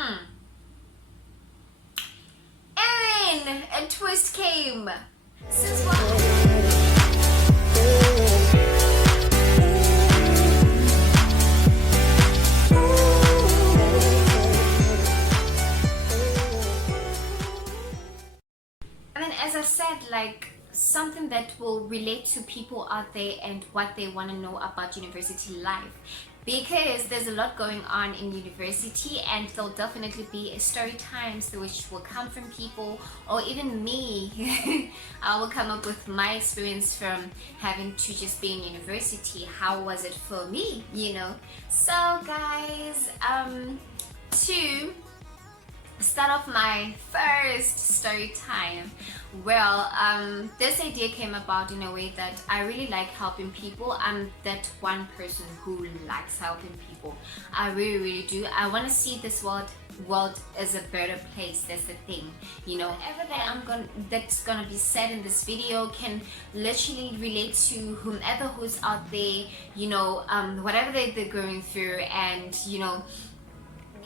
And then a twist came. Since what? And then, as I said, like something that will relate to people out there and what they want to know about university life, because there's a lot going on in university, and there'll definitely be story times which will come from people, or even me. I will come up with my experience from having to just be in university. How was it for me, you know? So guys, to start off my first story time, well, this idea came about in a way that I really like helping people. I'm that one person who likes helping people. I really do. I want to see this world as a better place. That's the thing, you know. Whatever that's gonna be said in this video can literally relate to whomever who's out there, you know, whatever they're going through, and you know,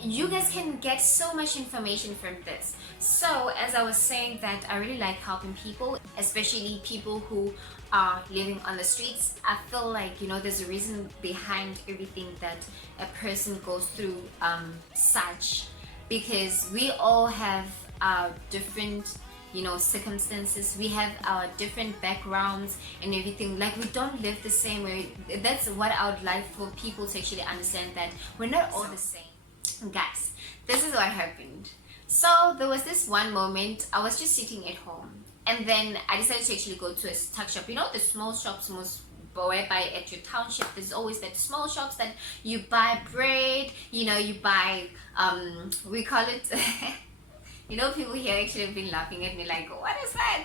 you guys can get so much information from this. So as I was saying, that I really like helping people, especially people who are living on the streets. I feel like, you know, there's a reason behind everything that a person goes through such, because we all have different, you know, circumstances. We have our different backgrounds and everything. Like, we don't live the same way. That's what I would like for people to actually understand, that we're not all the same. Guys, this is what happened. So there was this one moment, I was just sitting at home, and then I decided to actually go to a tuck shop. You know, the small shops, most whereby at your township there's always that small shops that you buy bread, you know, you buy we call it you know, people here actually have been laughing at me like, what is that?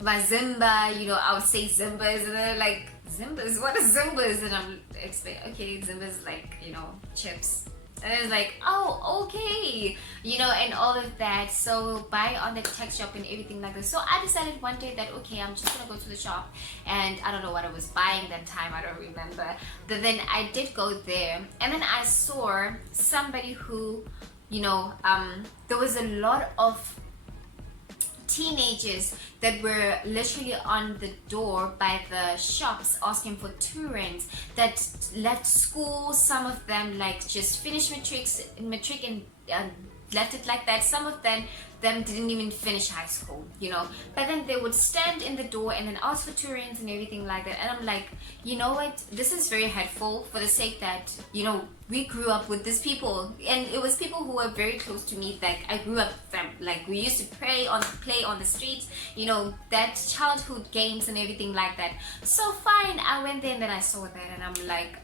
Mazimba, you know, I would say Zimbas, and they're like, Zimbas? What is Zimbas? And I'm explaining, okay, Zimbas, like, you know, chips. And it's like, oh, okay, you know, and all of that. So buy on the tech shop and everything like that. So I decided one day that, okay, I'm just gonna go to the shop, and I don't know what I was buying that time, I don't remember, but then I did go there, and then I saw somebody who, you know, there was a lot of teenagers that were literally on the door by the shops asking for tuitions, that left school. Some of them like just finished matric and left it like that. Some of them didn't even finish high school, you know, but then they would stand in the door and then ask for tuitions and everything like that. And I'm like, you know what, this is very hurtful, for the sake that, you know, we grew up with these people, and it was people who were very close to me. Like, I grew up with them, like we used to play on the streets, you know, that childhood games and everything like that. So fine, I went there and then I saw that, and I'm like,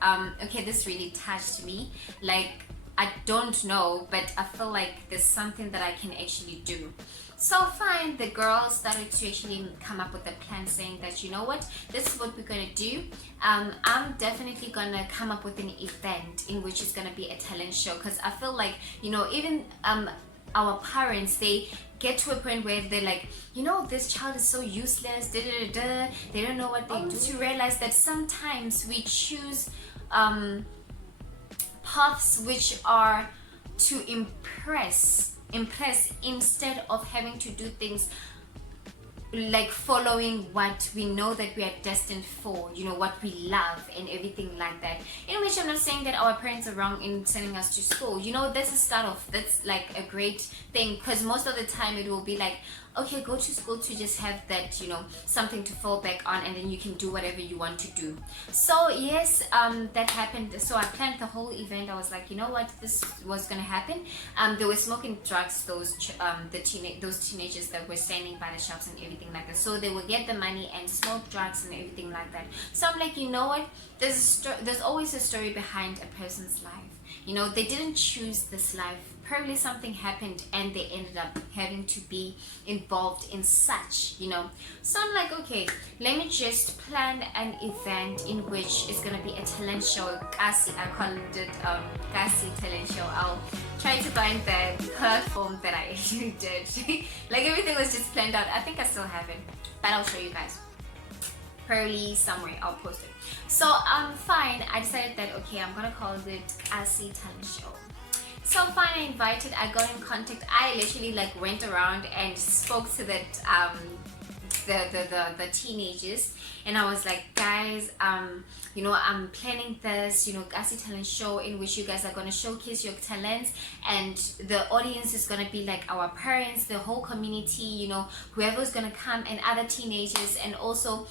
okay, this really touched me. Like, I don't know, but I feel like there's something that I can actually do. So fine, the girls started to actually come up with a plan, saying that, you know what, this is what we're gonna do. I'm definitely gonna come up with an event in which it's gonna be a talent show, because I feel like, you know, even our parents, they get to a point where they're like, you know, this child is so useless, they don't know what they do. To realize that sometimes we choose paths which are to impress instead of having to do things like following what we know that we are destined for, you know, what we love and everything like that. In which I'm not saying that our parents are wrong in sending us to school, you know, that's a start off, that's like a great thing, because most of the time it will be like, okay, go to school to just have that, you know, something to fall back on, and then you can do whatever you want to do. So yes, that happened. So I planned the whole event. I was like, you know what, this was gonna happen. They were smoking drugs, those teenagers that were standing by the shops and everything like that. So they would get the money and smoke drugs and everything like that. So I'm like, you know what, there's always a story behind a person's life. You know, they didn't choose this life. Probably something happened and they ended up having to be involved in such, you know. So I'm like, okay, let me just plan an event in which it's gonna be a talent show. Kasi, I called it Kasi talent show. I'll try to find the platform that I actually did. Like, everything was just planned out. I think I still have it, but I'll show you guys. Probably somewhere I'll post it. So fine, I decided that, okay, I'm gonna call it Kasi talent show. So fine, I got in contact. I literally like went around and spoke to the teenagers, and I was like, guys, I'm planning this, Gasi Talent Show, in which you guys are going to showcase your talents, and the audience is going to be like our parents, the whole community, whoever's going to come, and other teenagers, and also,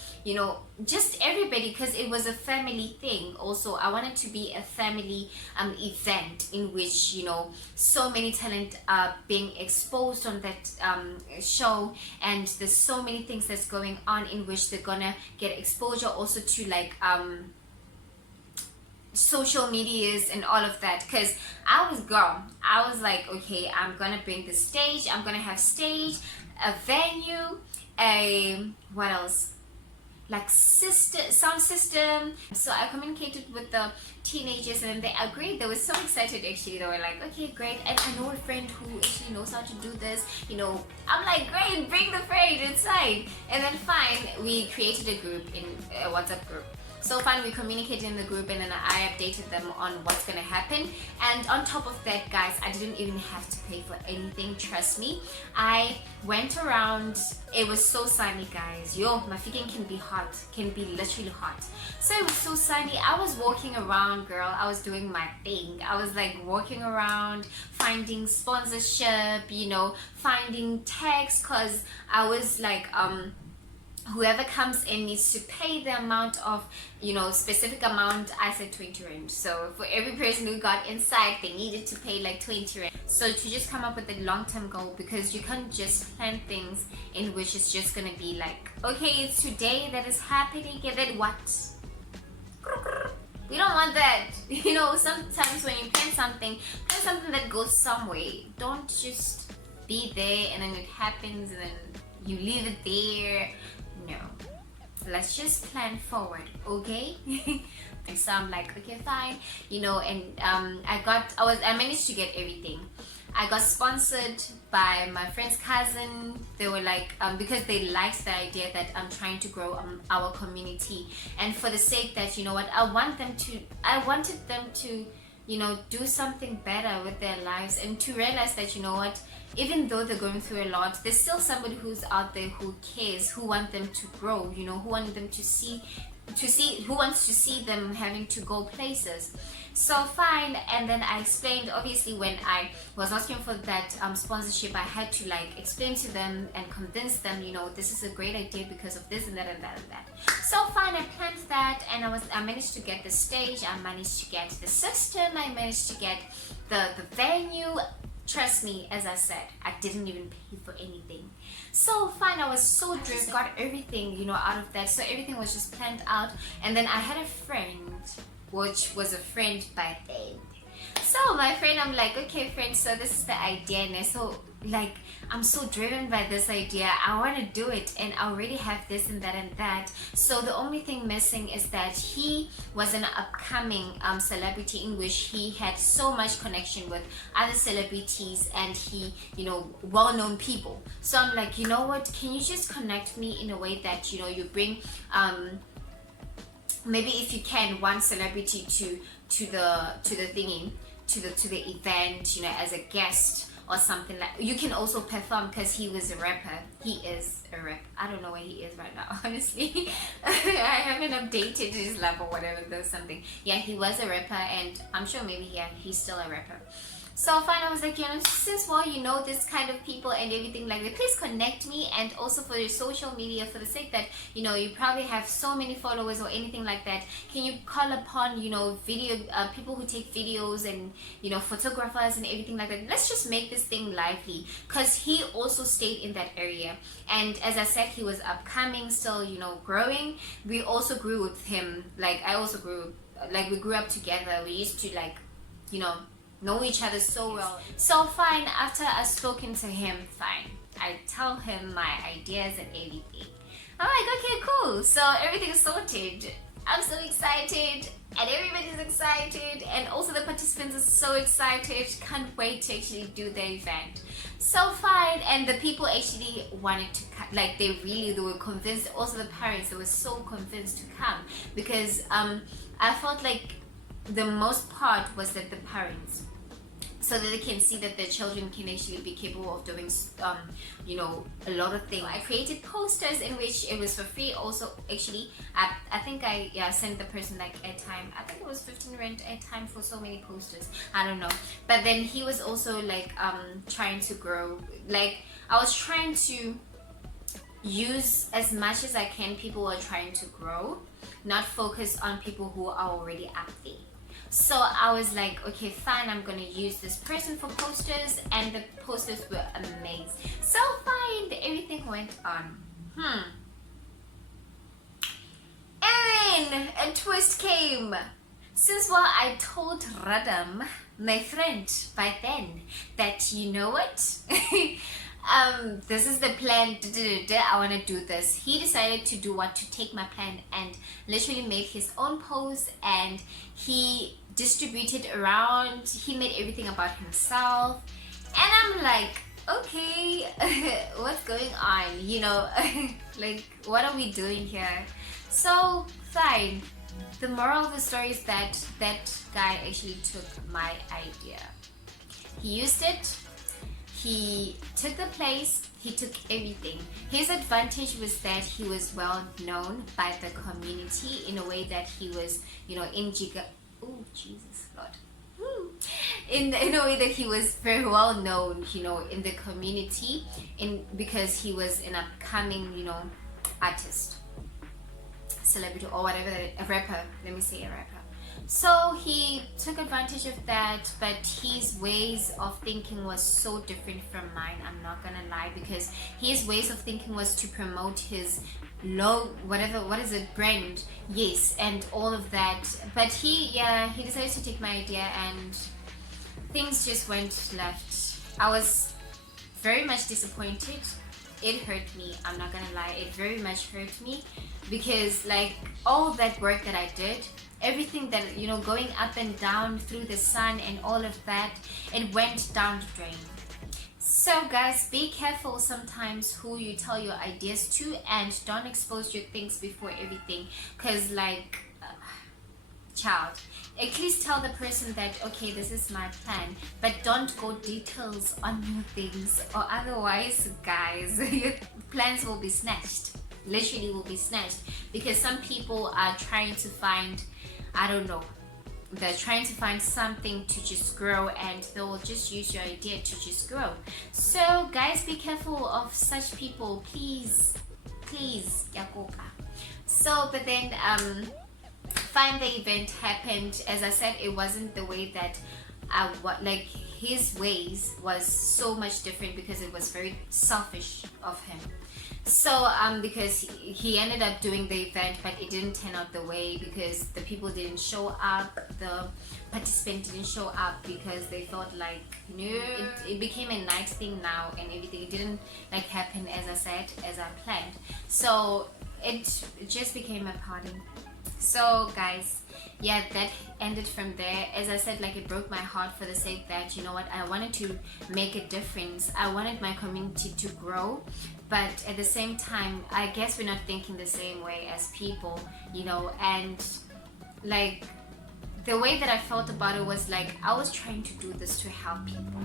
just everybody, because it was a family thing. Also, I wanted to be a family event in which, so many talent are being exposed on that show, and there's so many things that's going on in which they're gonna get exposure also to like social medias and all of that. Because I was like, okay, I'm gonna bring the stage, I'm gonna have stage, a venue, what else, like sound system. So I communicated with the teenagers and they agreed. They were so excited actually. They were like, okay, great, and I know a friend who actually knows how to do this. I'm like, great, bring the friend inside. And then fine, we created a group in a WhatsApp group. So fine, we communicated in the group, and then I updated them on what's gonna happen. And on top of that, guys, I didn't even have to pay for anything, trust me. I went around, it was so sunny, guys. My feet can be literally hot. So it was so sunny. I was walking around, girl. I was doing my thing. I was like walking around, finding sponsorship, finding tags, cause I was like, whoever comes in needs to pay the amount of, specific amount. I said 20 rand. So for every person who got inside, they needed to pay like 20 rand. So to just come up with a long-term goal, because you can't just plan things in which it's just gonna be like, okay, it's today that is happening, and then what? We don't want that. Sometimes when you plan something that goes some way. Don't just be there and then it happens and then you leave it there. No, let's just plan forward, okay? And so I'm like, okay, fine, and I managed to get everything. I got sponsored by my friend's cousin. They were like, because they liked the idea that I'm trying to grow our community, and for the sake that, I wanted them to do something better with their lives, and to realize that, even though they're going through a lot, there's still somebody who's out there who cares, who wants them to grow, who want them who wants to see them having to go places. So fine, and then I explained, obviously when I was asking for that sponsorship, I had to like explain to them and convince them, this is a great idea because of this and that and that and that. So fine, I planned that, and I managed to get the stage, I managed to get the system, I managed to get the venue. Trust me, as I said, I didn't even pay for anything. So fine, I was so driven, got everything, out of that. So everything was just planned out. And then I had a friend, which was a friend by then. So my friend, I'm like, okay friend, so this is the idea. And so like, I'm so driven by this idea. I want to do it, and I already have this and that and that. So the only thing missing is that he was an upcoming celebrity in which he had so much connection with other celebrities, and he, well-known people. So I'm like, you know what? Can you just connect me in a way that, you bring, maybe if you can, one celebrity to the thingy, to the event, as a guest or something. Like, you can also perform, because he was a rapper. He is a rapper. I don't know where he is right now, honestly. I haven't updated his life or whatever. There's something. Yeah, he was a rapper, and I'm sure maybe he's still a rapper. So fine, I was like, since this kind of people and everything like that, please connect me. And also for your social media, for the sake that, you probably have so many followers or anything like that, can you call upon, video, people who take videos and, photographers and everything like that. Let's just make this thing lively, because he also stayed in that area. And as I said, he was upcoming, still, growing. We also grew with him. Like, I also grew, like, we grew up together. We used to, like, know each other so well. So fine, after I've spoken to him, fine, I tell him my ideas and everything. I'm like, okay, cool. So everything's sorted. I'm so excited, and everybody's excited, and also the participants are so excited. Can't wait to actually do the event. So fine, and the people actually wanted to come. Like, they were convinced. Also the parents, they were so convinced to come, because I felt like the most part was that the parents. so that they can see that their children can actually be capable of doing you know, a lot of things. I created posters in which it was for free. Also, actually, I think I sent the person like airtime. I think it was 15 rand airtime for so many posters. I don't know. But then he was also like trying to grow. Like, I was trying to use as much as I can people who are trying to grow, not focus on people who are already up there. So I was like, okay, fine, I'm gonna use this person for posters, and the posters were amazing. So fine, everything went on. And then a twist came. Since I told Radam, my friend, by then, that you know what, this is the plan, I want to do this. He decided to do what? To take my plan and literally make his own post, and he distributed around. He made everything about himself, and I'm like, okay, what's going on, you know? Like, what are we doing here? So fine, the moral of the story is that that guy actually took my idea. He used it, he took the place, he took everything. His advantage was that he was well known by the community in a way that he was, you know, in Giga. Oh, Jesus Lord. In a way that he was very well known, you know, in the community, because he was an upcoming, you know, artist, celebrity, or whatever, a rapper. Let me say a rapper. So he took advantage of that, but his ways of thinking was so different from mine, I'm not gonna lie, because his ways of thinking was to promote his brand, yes, and all of that. But he decided to take my idea, and things just went left. I was very much disappointed. It hurt me, I'm not gonna lie, it very much hurt me, because like all that work that I did, everything that, you know, going up and down through the sun and all of that, it went down the drain. So guys, be careful sometimes who you tell your ideas to, and don't expose your things before everything, because like child, at least tell the person that, okay, this is my plan, but don't go details on your things, or otherwise guys, your plans will be snatched, literally will be snatched, because some people are trying to find, I don't know, they're trying to find something to just grow, and they'll just use your idea to just grow. So guys, be careful of such people, please, yakoka. So but then fine, the event happened. As I said, it wasn't the way that like his ways was so much different, because it was very selfish of him. So because he ended up doing the event, but it didn't turn out the way, because the people didn't show up, the participants didn't show up, because they felt like, no, it became a night thing now, and everything, it didn't like happen as I said, as I planned. So it just became a party. So guys, yeah, that ended from there. As I said, like, it broke my heart for the sake that, you know what, I wanted to make a difference. I wanted my community to grow, but at the same time, I guess we're not thinking the same way as people, you know. And like, the way that I felt about it was like, I was trying to do this to help people,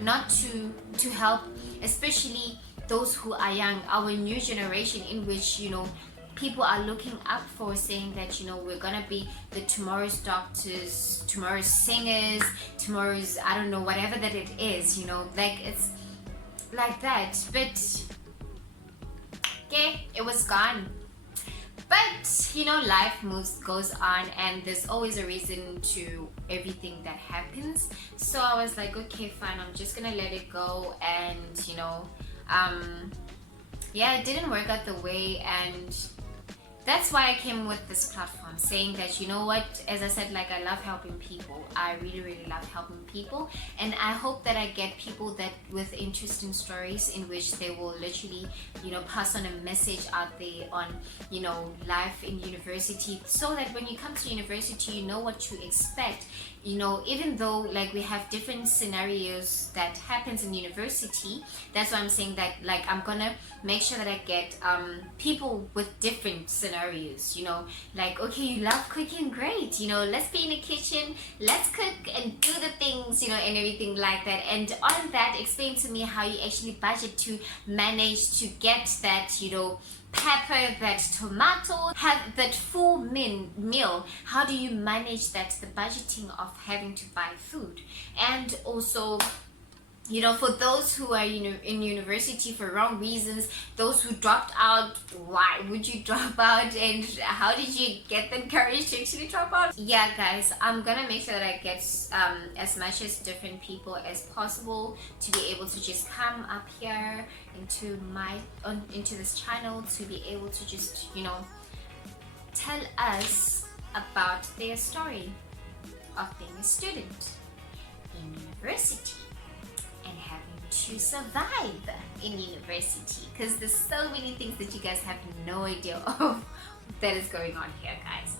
not to help especially those who are young, our new generation, in which, you know, people are looking up for, saying that, you know, we're gonna be the tomorrow's doctors, tomorrow's singers, tomorrow's, I don't know, whatever that it is, you know, like, it's like that. But okay, it was gone. But you know, life goes on, and there's always a reason to everything that happens. So I was like, okay, fine, I'm just gonna let it go. And you know, yeah, it didn't work out the way, and that's why I came with this platform, saying that, you know what, as I said, like, I love helping people. I really love helping people, and I hope that I get people that with interesting stories in which they will literally, you know, pass on a message out there on, you know, life in university, so that when you come to university, you know what to expect. You know, even though like we have different scenarios that happens in university, that's why I'm saying that, like, I'm gonna make sure that I get people with different scenarios scenarios, you know, like, okay, you love cooking, great, you know, let's be in the kitchen, let's cook and do the things, you know, and everything like that. And on that, explain to me how you actually budget to manage to get that, you know, pepper, that tomato, have that full meal. How do you manage that, the budgeting of having to buy food? And also, you know, for those who are, you know, in university for wrong reasons, those who dropped out, why would you drop out, and how did you get the courage to actually drop out? Yeah, guys, I'm gonna make sure that I get as much as different people as possible to be able to just come up here into this channel to be able to just, you know, tell us about their story of being a student in university and having to survive in university, because there's so many things that you guys have no idea of that is going on here, guys.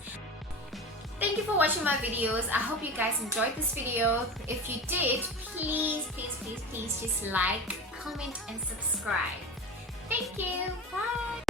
Thank you for watching my videos. I hope you guys enjoyed this video. If you did, please just like, comment and subscribe. Thank you. Bye.